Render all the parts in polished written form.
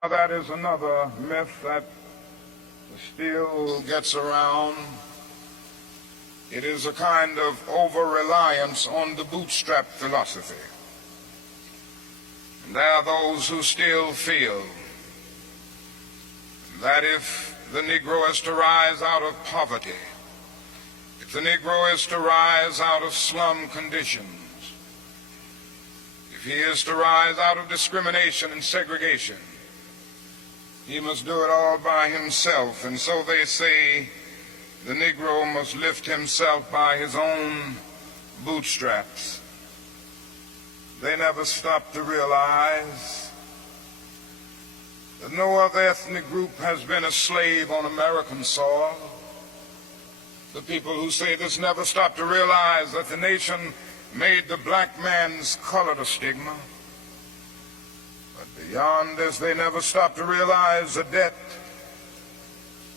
Now, that is another myth that still gets around. It is a kind of over-reliance on the bootstrap philosophy. And there are those who still feel that if the Negro is to rise out of poverty, if the Negro is to rise out of slum conditions, if he is to rise out of discrimination and segregation, he must do it all by himself. And so they say the Negro must lift himself by his own bootstraps. They never stop to realize that no other ethnic group has been a slave on American soil. The people who say this never stop to realize that the nation made the black man's color a stigma. But beyond this, they never stop to realize the debt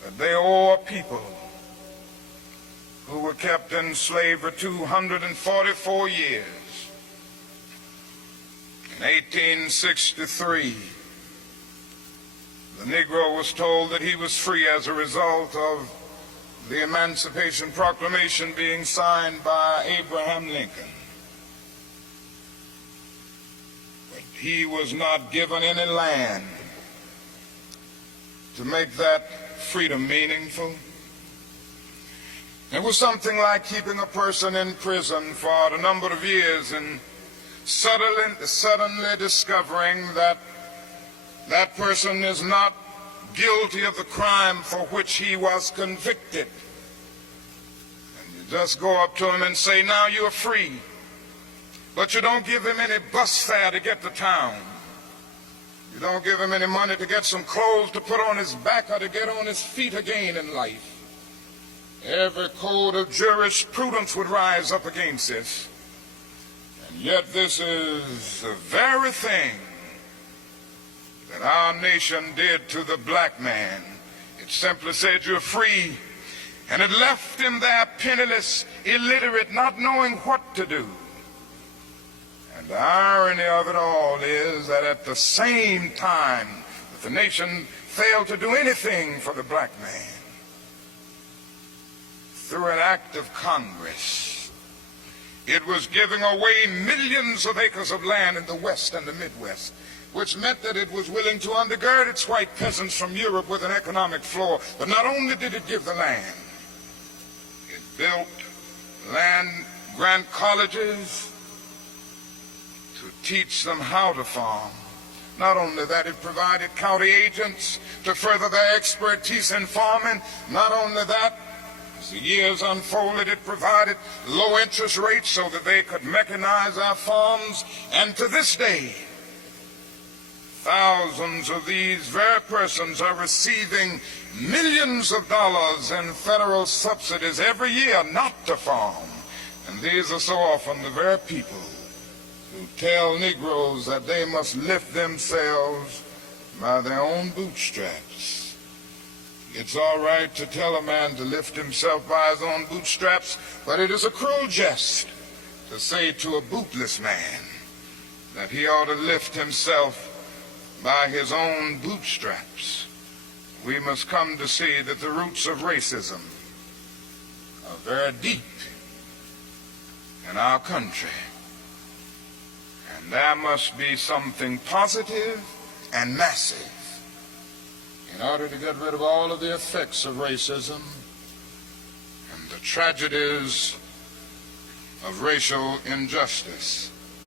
that they owe a people who were kept in slavery 244 years. In 1863, the Negro was told that he was free as a result of the Emancipation Proclamation being signed by Abraham Lincoln. But he was not given any land to make that freedom meaningful. It was something like keeping a person in prison for a number of years and suddenly discovering that that person is not guilty of the crime for which he was convicted. And you just go up to him and say, now you're free. But you don't give him any bus fare to get to town. You don't give him any money to get some clothes to put on his back or to get on his feet again in life. Every code of jurisprudence would rise up against this. And yet this is the very thing that our nation did to the black man. It simply said you're free, and it left him there penniless, illiterate, not knowing what to do. And the irony of it all is that at the same time that the nation failed to do anything for the black man, through an act of Congress, it was giving away millions of acres of land in the West and the Midwest, which meant that it was willing to undergird its white peasants from Europe with an economic floor. But not only did it give the land, it built land-grant colleges to teach them how to farm. Not only that, it provided county agents to further their expertise in farming. Not only that, as the years unfolded, it provided low interest rates so that they could mechanize our farms. And to this day, thousands of these very persons are receiving millions of dollars in federal subsidies every year not to farm. And these are so often the very people who tell Negroes that they must lift themselves by their own bootstraps. It's all right to tell a man to lift himself by his own bootstraps, but it is a cruel jest to say to a bootless man that he ought to lift himself by his own bootstraps. We must come to see that the roots of racism are very deep in our country. And there must be something positive and massive in order to get rid of all of the effects of racism and the tragedies of racial injustice.